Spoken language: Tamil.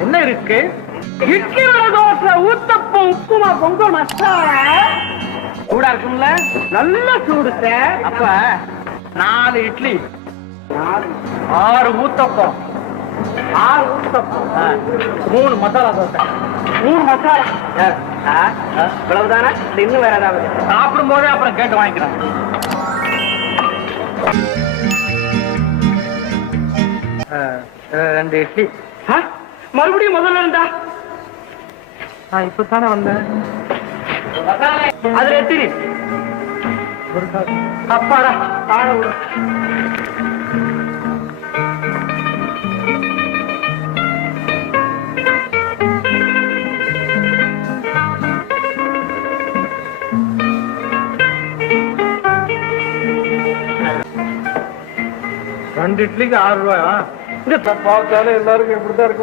என்ன இருக்கு? இட்லி வடை தோசை ஊத்தப்பம் உப்புமா பொங்கல் மசாலா சூடா இருக்கும்ல? நல்ல சூடு சார். அப்ப 4 இட்லி 6 ஊத்தப்பம் 3 மசாலா தோசை 3 மசாலா. இவ்வளவுதானே? இன்னும் வேற ஏதாவது? சாப்பிடும் போதே அப்புறம் கேட்டு வாங்கிக்கிறேன். ரெண்டு இட்லி. மறுபடியும் முதல்ல இருந்தா நான் இப்பதானே வந்தேன். அதுல எத்திரி அப்பாடா ஆழ விடு. ரெண்டு இட்லிக்கு 6 ரூபாயா? இந்த பார்த்தாலே எல்லாருக்கும் இப்படித்தான் இருக்கும்.